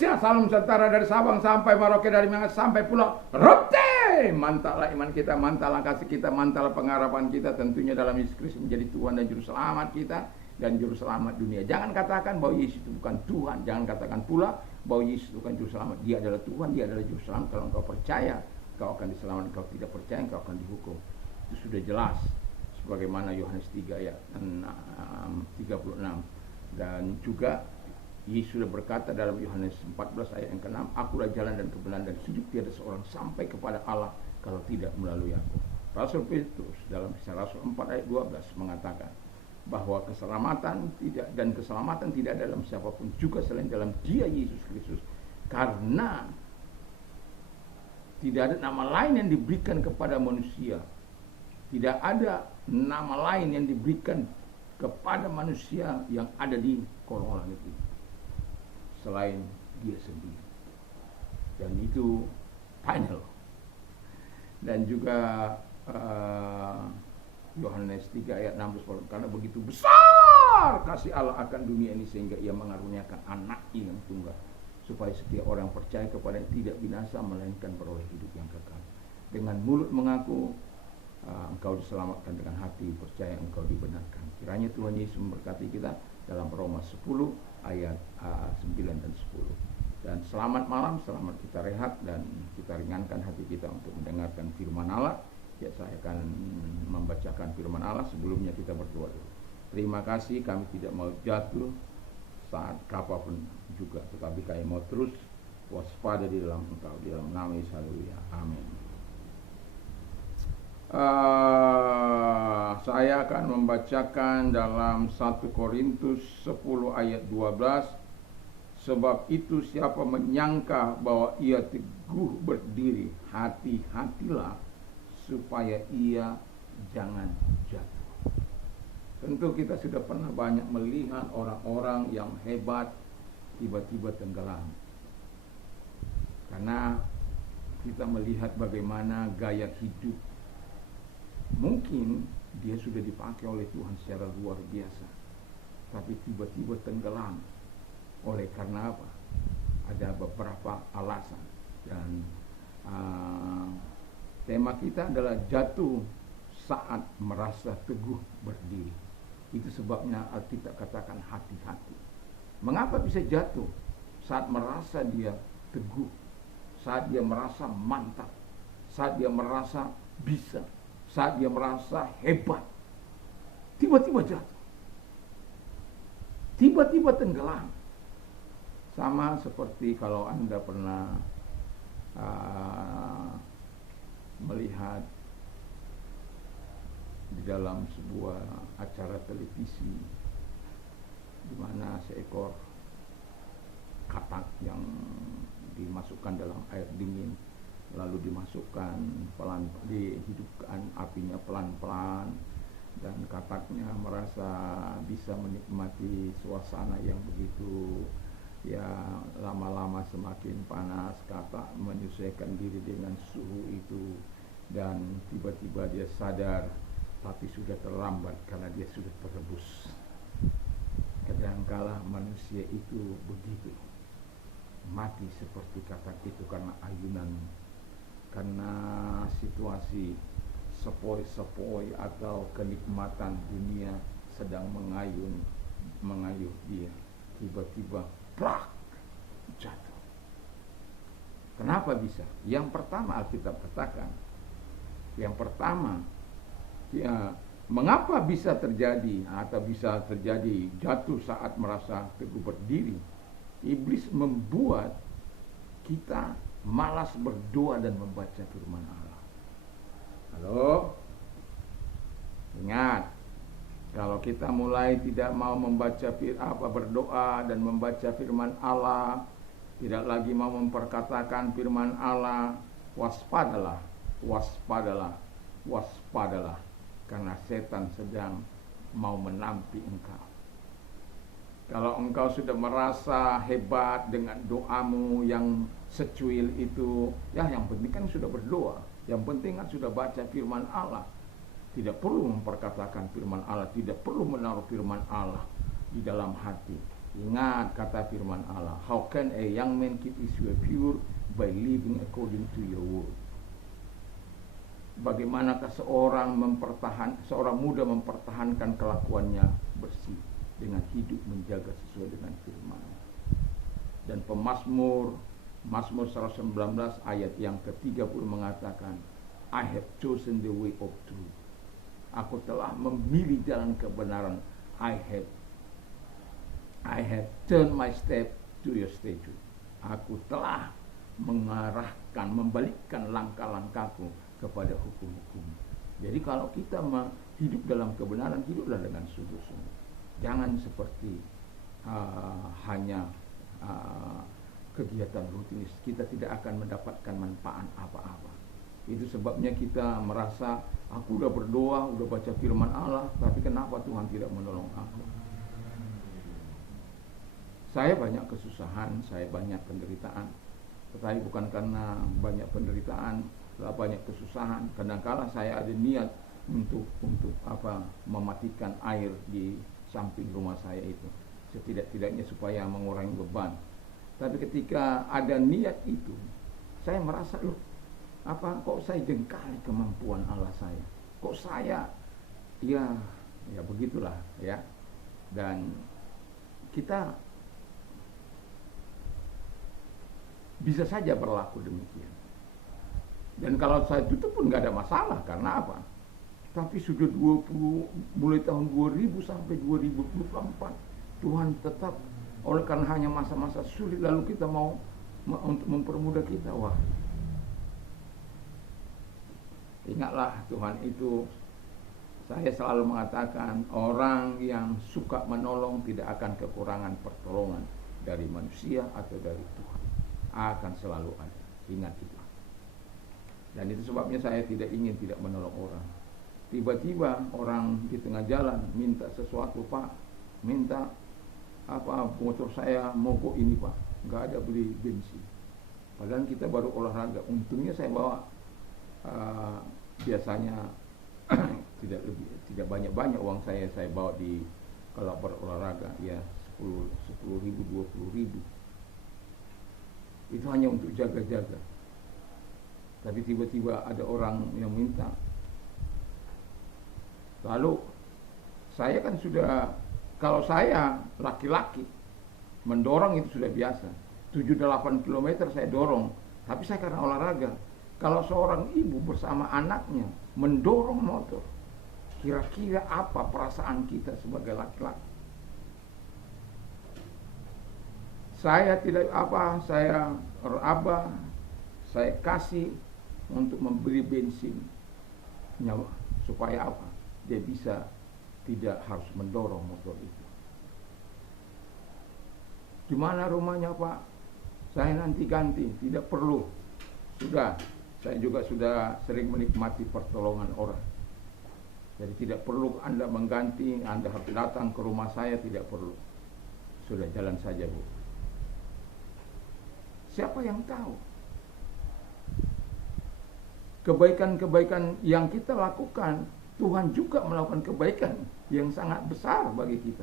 Indonesia, salam sejahtera dari Sabang sampai Merauke, dari Miangas sampai Pulau Rote. Mantaplah iman kita, mantaplah kasih kita, mantaplah pengharapan kita tentunya dalam Yesus Kristus menjadi Tuhan dan Juru Selamat kita dan Juru Selamat dunia. Jangan katakan bahwa Yesus itu bukan Tuhan. Jangan katakan pula bahwa Yesus itu bukan Juru Selamat. Dia adalah Tuhan, Dia adalah Juru Selamat. Kalau engkau percaya, engkau akan diselamatkan. Kalau tidak percaya, engkau akan dihukum. Itu sudah jelas. Sebagaimana Yohanes 3 ayat 36. Dan juga Yesus sudah berkata dalam Yohanes 14 ayat yang ke-6, akulah jalan dan kebenaran dan hidup, tiada seorang sampai kepada Allah kalau tidak melalui aku. Rasul Petrus dalam Kisah Rasul 4 ayat 12 mengatakan bahwa keselamatan tidak ada dalam siapapun juga selain dalam Dia Yesus Kristus, karena tidak ada nama lain yang diberikan kepada manusia. Tidak ada nama lain yang diberikan kepada manusia yang ada di kolong langit ini selain Dia sendiri. Dan itu final. Dan juga Yohanes 3 ayat 16, karena begitu besar kasih Allah akan dunia ini sehingga Ia mengaruniakan anaknya yang tunggal, supaya setiap orang percaya kepada tidak binasa melainkan beroleh hidup yang kekal. Dengan mulut mengaku engkau diselamatkan, dengan hati percaya engkau dibenarkan. Kiranya Tuhan Yesus memberkati kita dalam Roma 10 ayat 9 dan 10. Dan selamat malam, selamat kita rehat dan kita ringankan hati kita untuk mendengarkan firman Allah. Ya, saya akan membacakan firman Allah. Sebelumnya kita berdoa dulu. Terima kasih, kami tidak mau jatuh saat kapanpun juga, tetapi kami mau terus waspada di dalam Engkau, di dalam nama Yesus. Haleluya. Amin. Saya akan membacakan dalam 1 Korintus 10 ayat 12. Sebab itu siapa menyangka bahwa ia teguh berdiri, hati-hatilah supaya ia jangan jatuh. Tentu kita sudah pernah banyak melihat orang-orang yang hebat tiba-tiba tenggelam. Karena kita melihat bagaimana gaya hidup, mungkin dia sudah dipakai oleh Tuhan secara luar biasa, tapi tiba-tiba tenggelam. Oleh karena apa? Ada beberapa alasan. Dan tema kita adalah jatuh saat merasa teguh berdiri. Itu sebabnya Alkitab katakan hati-hati. Mengapa bisa jatuh? Saat merasa dia teguh, saat dia merasa mantap, saat dia merasa bisa, saat dia merasa hebat, tiba-tiba jatuh, tiba-tiba tenggelam. Sama seperti kalau Anda pernah melihat di dalam sebuah acara televisi di mana seekor katak yang dimasukkan dalam air dingin, lalu dimasukkan dihidupkan apinya pelan-pelan, dan kataknya merasa bisa menikmati suasana yang begitu ya lama-lama semakin panas. Katak menyesuaikan diri dengan suhu itu, dan tiba-tiba dia sadar, tapi sudah terlambat karena dia sudah terebus. Kadangkala manusia itu begitu, mati seperti katak itu karena ayunan, karena situasi sepoi-sepoi atau kenikmatan dunia sedang mengayuh dia, tiba-tiba plak, jatuh. Kenapa bisa? Yang pertama Alkitab katakan, yang pertama ya, mengapa bisa terjadi atau bisa terjadi jatuh saat merasa teguh berdiri? Iblis membuat kita malas berdoa dan membaca firman Allah. Halo? Ingat, kalau kita mulai tidak mau berdoa dan membaca firman Allah, tidak lagi mau memperkatakan firman Allah, waspadalah, waspadalah, waspadalah, karena setan sedang mau menampi engkau. Kalau engkau sudah merasa hebat dengan doamu yang secuil itu, ya yang penting kan sudah berdoa, yang penting kan sudah baca firman Allah. Tidak perlu memperkatakan firman Allah, tidak perlu menaruh firman Allah di dalam hati. Ingat kata firman Allah, how can a young man keep his way pure? By living according to your word. Bagaimanakah seorang muda mempertahankan kelakuannya bersih dengan hidup menjaga sesuai dengan firman. Dan Mazmur 119 ayat yang ke-30 mengatakan, I have chosen the way of truth. Aku telah memilih jalan kebenaran. I have turned my step to your statute. Aku telah membalikkan langkah-langkahku kepada hukum-hukum. Jadi kalau kita hidup dalam kebenaran, hiduplah dengan sungguh-sungguh. Jangan seperti hanya kegiatan rutinis. Kita tidak akan mendapatkan manfaat apa-apa. Itu sebabnya kita merasa, aku udah berdoa, udah baca firman Allah, tapi kenapa Tuhan tidak menolong aku? Saya banyak kesusahan, saya banyak penderitaan. Tetapi bukan karena banyak penderitaan, banyak kesusahan. Kadang-kala saya ada niat untuk mematikan air di samping rumah saya itu, setidak-tidaknya supaya mengurangi beban. Tapi ketika ada niat itu, saya merasa, kok saya jengkali kemampuan Allah saya? Kok saya, ya begitulah ya. Dan kita bisa saja berlaku demikian. Dan kalau saya tutup pun nggak ada masalah, karena apa? Tapi sudah mulai tahun 2000 sampai 2024, Tuhan tetap, oleh karena hanya masa-masa sulit, lalu kita mau untuk mempermudah kita. Wah, ingatlah Tuhan itu, saya selalu mengatakan, orang yang suka menolong tidak akan kekurangan pertolongan dari manusia atau dari Tuhan. Akan selalu ada. Ingat itu. Dan itu sebabnya saya tidak menolong orang. Tiba-tiba orang di tengah jalan minta sesuatu, Pak, minta motor saya mogok ini, Pak, nggak ada beli bensin. Padahal kita baru olahraga. Untungnya saya bawa biasanya tidak banyak uang saya bawa di, kalau berolahraga ya 10.000 20.000. Itu hanya untuk jaga-jaga. Tapi tiba-tiba ada orang yang minta. Lalu saya kan sudah, kalau saya laki-laki mendorong itu sudah biasa. 7-8 km saya dorong, tapi saya karena olahraga. Kalau seorang ibu bersama anaknya mendorong motor, kira-kira apa perasaan kita sebagai laki-laki? Saya saya kasih untuk membeli bensin supaya apa? Dia bisa tidak harus mendorong motor itu. Di mana rumahnya, Pak? Saya nanti ganti, tidak perlu. Saya juga sudah sering menikmati pertolongan orang. Jadi tidak perlu Anda mengganti, Anda harus datang ke rumah saya, tidak perlu. Sudah, jalan saja, Bu. Siapa yang tahu? Kebaikan-kebaikan yang kita lakukan, Tuhan juga melakukan kebaikan yang sangat besar bagi kita.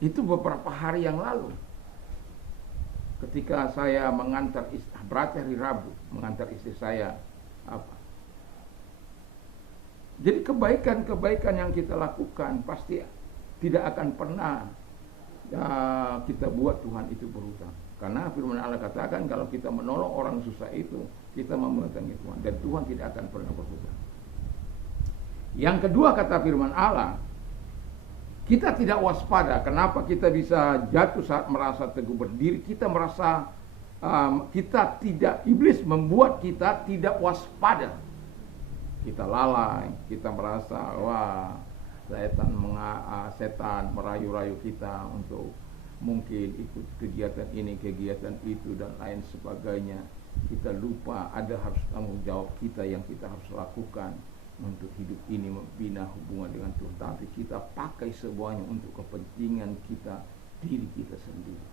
Itu beberapa hari yang lalu, ketika saya mengantar berarti hari Rabu, mengantar istri saya Jadi kebaikan-kebaikan yang kita lakukan pasti tidak akan pernah kita buat Tuhan itu berhutang. Karena firman Allah katakan kalau kita menolong orang susah itu, kita memenangi Tuhan. Dan Tuhan tidak akan pernah berhutang. Yang kedua kata firman Allah, kita tidak waspada. Kenapa kita bisa jatuh saat merasa teguh berdiri? Kita merasa iblis membuat kita tidak waspada. Kita lalai, kita merasa setan merayu-rayu kita untuk mungkin ikut kegiatan ini, kegiatan itu dan lain sebagainya. Kita lupa ada harus tanggung jawab kita yang kita harus lakukan untuk hidup ini, membina hubungan dengan Tuhan. Tapi kita pakai semuanya untuk kepentingan kita, diri kita sendiri.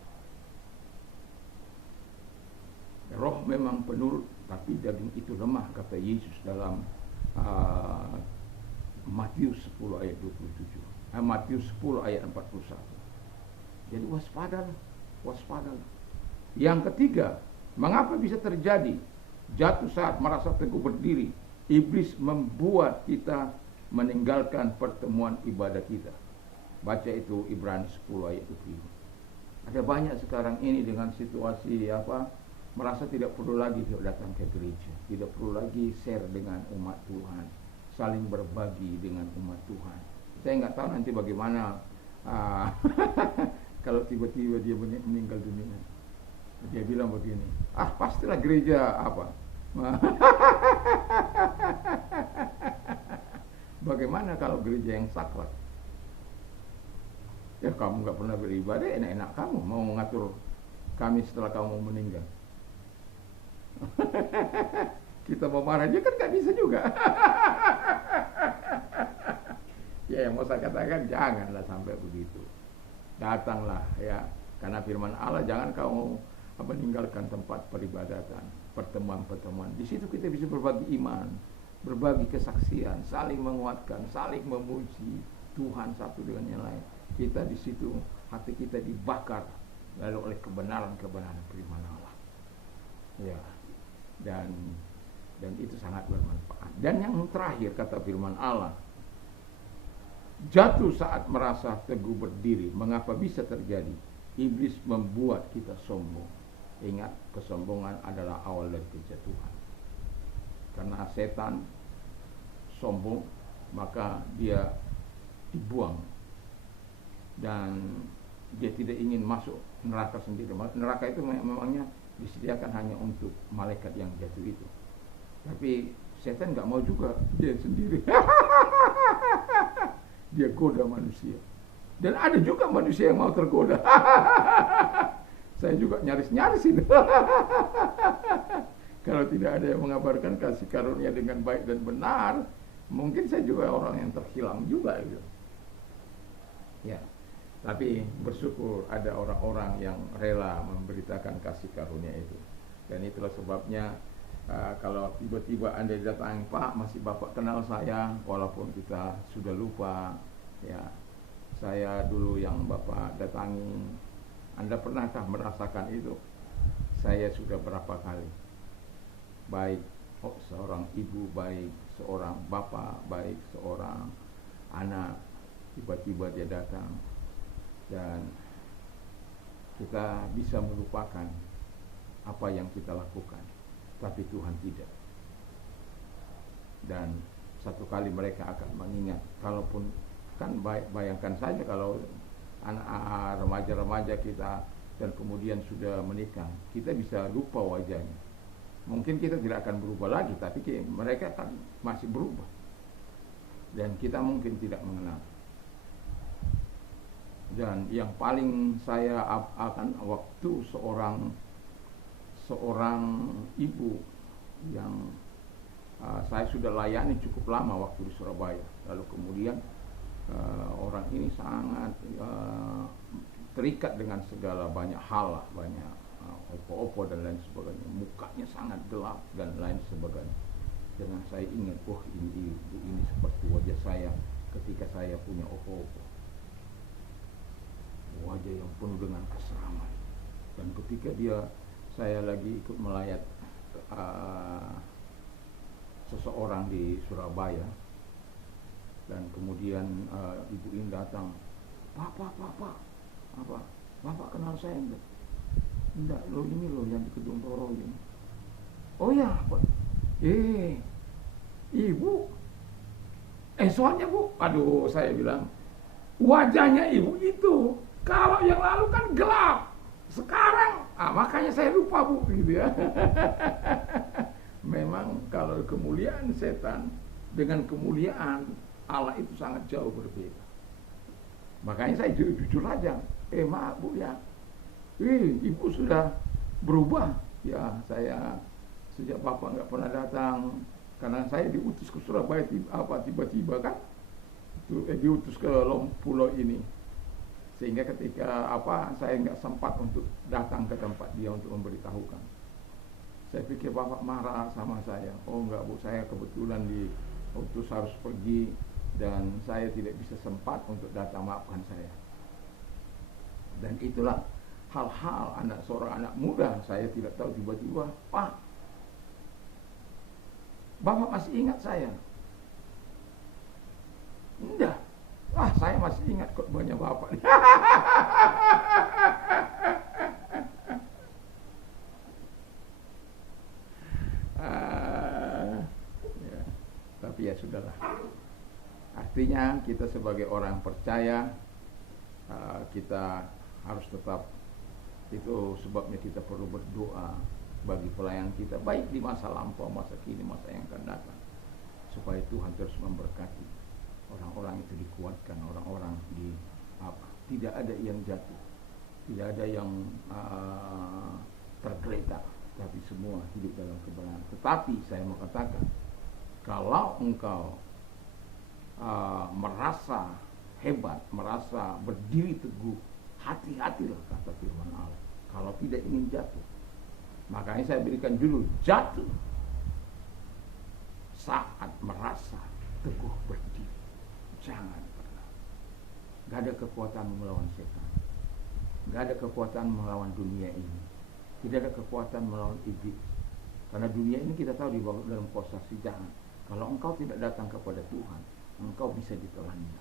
Roh memang penurut, tapi daging itu lemah, kata Yesus dalam Matius 10 ayat 27. Matius 10 ayat 41. Jadi waspadalah, waspadalah. Yang ketiga, mengapa bisa terjadi jatuh saat merasa teguh berdiri? Iblis membuat kita meninggalkan pertemuan ibadah kita. Baca itu Ibrani 10 ayat 7. Ada banyak sekarang ini dengan situasi merasa tidak perlu lagi datang ke gereja, tidak perlu lagi share dengan umat Tuhan, saling berbagi dengan umat Tuhan. Saya nggak tahu nanti bagaimana kalau tiba-tiba dia meninggal dunia. Dia bilang begini, pastilah gereja bagaimana kalau gereja yang sakral? Ya kamu nggak pernah beribadah, enak-enak kamu mau ngatur kami setelah kamu meninggal. Kita mau marah dia kan nggak bisa juga. Ya yang mau saya katakan, janganlah sampai begitu. Datanglah ya, karena firman Allah, jangan kamu meninggalkan tempat peribadatan, pertemuan-pertemuan. Di situ kita bisa berbagi iman, berbagi kesaksian, saling menguatkan, saling memuji Tuhan satu dengan yang lain. Kita di situ hati kita dibakar lalu oleh kebenaran-kebenaran firman Allah. Ya. Dan itu sangat bermanfaat. Dan yang terakhir kata firman Allah, jatuh saat merasa teguh berdiri. Mengapa bisa terjadi? Iblis membuat kita sombong. Ingat, kesombongan adalah awal dari kejatuhan. Karena setan sombong, maka dia dibuang. Dan dia tidak ingin masuk neraka sendiri. Neraka itu memangnya disediakan hanya untuk malaikat yang jatuh itu. Tapi setan nggak mau juga dia sendiri. Dia goda manusia. Dan ada juga manusia yang mau tergoda. Saya juga nyaris-nyaris itu. Kalau tidak ada yang mengabarkan kasih karunia dengan baik dan benar, mungkin saya juga orang yang terhilang juga gitu. Ya. Tapi bersyukur ada orang-orang yang rela memberitakan kasih karunia itu. Dan itulah sebabnya kalau tiba-tiba Anda didatangi, Pak, masih Bapak kenal saya, walaupun kita sudah lupa, ya, saya dulu yang Bapak datangi. Anda pernahkah merasakan itu? Saya sudah berapa kali, baik seorang ibu, baik seorang bapak, baik seorang anak, tiba-tiba dia datang. Dan kita bisa melupakan apa yang kita lakukan, tapi Tuhan tidak. Dan satu kali mereka akan mengingat, kalaupun kan bayangkan saja kalau anak remaja-remaja kita dan kemudian sudah menikah, kita bisa lupa wajahnya. Mungkin kita tidak akan berubah lagi, tapi mereka kan masih berubah. Dan kita mungkin tidak mengenal. Dan yang paling saya akan waktu seorang ibu yang saya sudah layani cukup lama waktu di Surabaya. Lalu kemudian orang ini sangat terikat dengan segala banyak hal, banyak opo-opo dan lain sebagainya. Mukanya sangat gelap dan lain sebagainya. Dan saya ingat, ini ibu ini seperti wajah saya ketika saya punya opo-opo. Wajah yang penuh dengan keseraman. Dan ketika saya lagi ikut melayat seseorang di Surabaya, dan kemudian ibu ini datang, Bapak, kenal saya enggak? Enggak, lo ini lo yang di Kedung Toro ini. Oh ya, Pak. Ibu. Soalnya Bu, aduh, saya bilang, wajahnya ibu itu kalau yang lalu kan gelap, sekarang makanya saya lupa Bu, gitu ya. Memang kalau kemuliaan setan dengan kemuliaan Allah itu sangat jauh berbeda. Makanya saya jujur aja, maaf Bu ya, ibu sudah berubah. Ya, saya sejak Bapak nggak pernah datang, karena saya diutus ke Surabaya tiba-tiba kan, diutus ke pulau ini. Sehingga ketika saya nggak sempat untuk datang ke tempat dia untuk memberitahukan. Saya pikir Bapak marah sama saya. Oh enggak Bu, saya kebetulan diutus harus pergi dan saya tidak bisa sempat untuk datang, maafkan saya. Dan itulah hal-hal seorang anak muda, saya tidak tahu, tiba-tiba, Pak, Bapak masih ingat saya? Enggak. Saya masih ingat khotbahnya Bapak. Ya, tapi ya sudahlah. Artinya kita sebagai orang percaya, kita harus tetap, itu sebabnya kita perlu berdoa bagi pelayan kita, baik di masa lampau, masa kini, masa yang akan datang, supaya Tuhan terus memberkati orang-orang itu, dikuatkan orang-orang tidak ada yang jatuh, tidak ada yang tergeletak, tapi semua hidup dalam kebenaran. Tetapi saya mau katakan, kalau engkau merasa hebat, merasa berdiri teguh, hati-hatilah, kata firman Allah, kalau tidak ingin jatuh. Makanya saya berikan judul, jatuh saat merasa teguh berdiri. Jangan pernah. Gak ada kekuatan melawan setan, gak ada kekuatan melawan dunia ini, tidak ada kekuatan melawan iblis. Karena dunia ini kita tahu di bawah dalam kuasa si jahat. Kalau engkau tidak datang kepada Tuhan, engkau bisa ditelannya.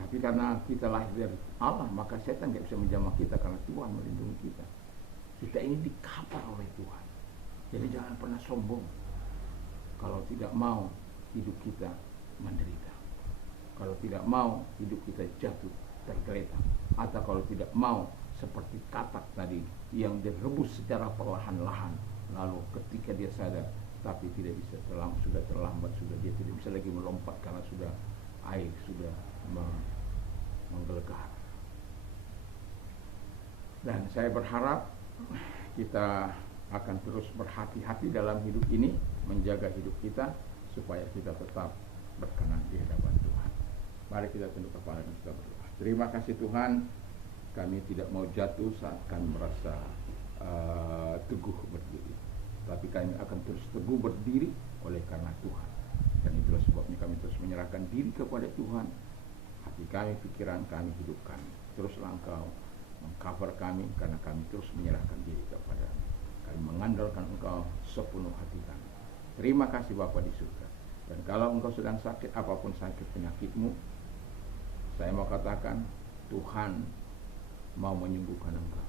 Tapi karena kita lahir dari Allah, maka setan tidak bisa menjamah kita, karena Tuhan melindungi kita. Kita ini dikapar oleh Tuhan. Jadi jangan pernah sombong kalau tidak mau hidup kita menderita, kalau tidak mau hidup kita jatuh tergeletak, atau kalau tidak mau seperti katak tadi yang direbus secara perlahan-lahan, lalu ketika dia sadar, tapi tidak bisa, sudah terlambat, dia tidak bisa lagi melompat karena sudah air sudah menggelegar. Dan saya berharap kita akan terus berhati-hati dalam hidup ini, menjaga hidup kita supaya kita tetap berkenan di hadapan Tuhan. Mari kita tunduk kepala dan kita berdoa. Terima kasih Tuhan, kami tidak mau jatuh saat kami merasa teguh berdiri, tapi kami akan terus teguh berdiri oleh karena Tuhan. Dan itulah sebabnya kami terus menyerahkan diri kepada Tuhan, hati kami, pikiran kami, hidup kami. Teruslah Engkau mengcover kami, karena kami terus menyerahkan diri kepada-Mu. Kami mengandalkan Engkau sepenuh hati kami. Terima kasih Bapa di surga. Dan kalau engkau sedang sakit, apapun sakit penyakitmu, saya mau katakan, Tuhan mau menyembuhkan engkau.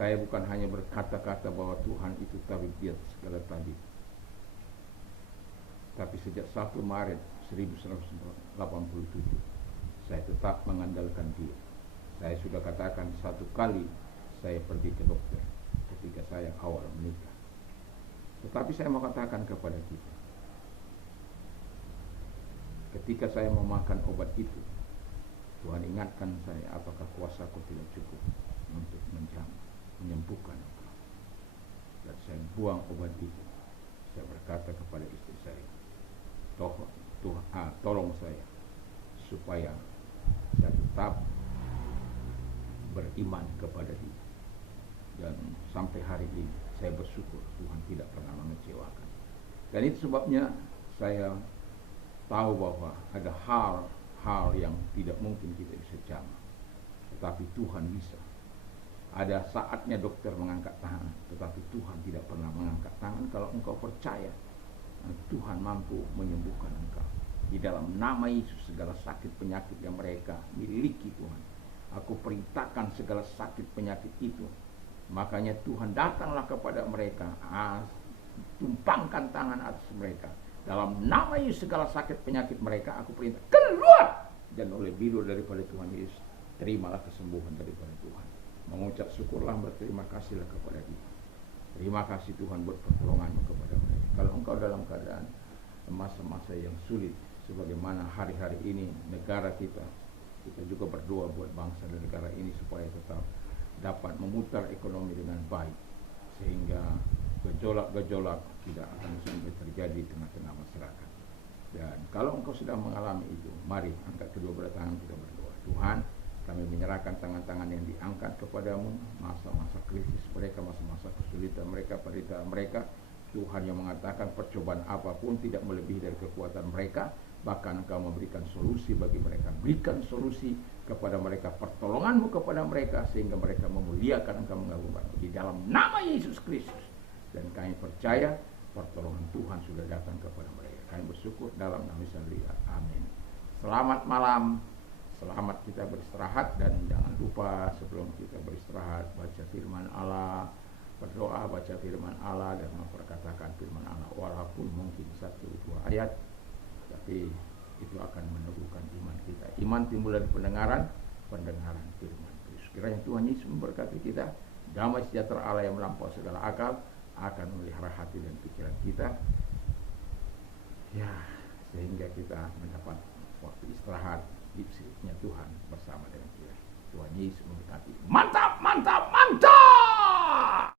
Saya bukan hanya berkata-kata bahwa Tuhan itu tabib dia segala tabib, tapi sejak 1 Maret 1987 saya tetap mengandalkan dia. Saya sudah katakan 1 kali saya pergi ke dokter ketika saya awal menikah. Tetapi saya mau katakan kepada kita, ketika saya mau makan obat itu, Tuhan ingatkan saya, apakah kuasaku tidak cukup untuk menyembuhkan engkau. Dan saya buang obat itu. Saya berkata kepada istri saya, tolong saya supaya saya tetap beriman kepada dia. Dan sampai hari ini saya bersyukur Tuhan tidak pernah mengecewakan. Dan itu sebabnya saya tahu bahwa ada hal-hal yang tidak mungkin kita bisa jamah, tetapi Tuhan bisa. Ada saatnya dokter mengangkat tangan, tetapi Tuhan tidak pernah mengangkat tangan kalau engkau percaya Tuhan mampu menyembuhkan engkau. Di dalam nama Yesus, segala sakit penyakit yang mereka miliki Tuhan, aku perintahkan segala sakit penyakit itu. Makanya Tuhan datanglah kepada mereka, tumpangkan tangan atas mereka. Dalam nama Yesus, segala sakit penyakit mereka aku perintah keluar. Dan oleh bilur daripada Tuhan Yesus, terimalah kesembuhan daripada Tuhan. Mengucap syukurlah, berterima kasihlah kepada dia. Terima kasih Tuhan buat pertolonganmu kepada mereka. Kalau engkau dalam keadaan masa-masa yang sulit, sebagaimana hari-hari ini negara kita juga berdoa buat bangsa dan negara ini supaya tetap dapat memutar ekonomi dengan baik, sehingga gejolak-gejolak tidak akan sampai terjadi di tengah-tengah masyarakat. Dan kalau engkau sedang mengalami itu, mari angkat kedua belah tangan kita berdoa. Tuhan, kami menyerahkan tangan-tangan yang diangkat kepadamu, masa-masa krisis mereka, masa-masa kesulitan mereka, penderitaan mereka, Tuhan yang mengatakan percobaan apapun tidak melebihi dari kekuatan mereka, bahkan Engkau memberikan solusi bagi mereka. Berikan solusi kepada mereka, pertolongan-Mu kepada mereka, sehingga mereka memuliakan Engkau, mengagungkan di dalam nama Yesus Kristus. Dan kami percaya pertolongan Tuhan sudah datang kepada mereka. Kami bersyukur dalam nama Yesus. Amin. Selamat malam, selamat kita beristirahat, dan jangan lupa sebelum kita beristirahat baca firman Allah, berdoa, baca firman Allah, dan memperkatakan firman Allah walaupun mungkin 1-2 ayat, tapi itu akan meneguhkan iman kita. Iman timbul dari pendengaran firman Kristus. Kiranya Tuhan Yesus memberkati kita. Damai sejahtera Allah yang melampaui segala akal akan memelihara hati dan pikiran kita, ya, sehingga kita mendapat waktu istirahat di sisinya Tuhan bersama dengan kita. Tuhan Yesus memberkati. Mantap, mantap, mantap.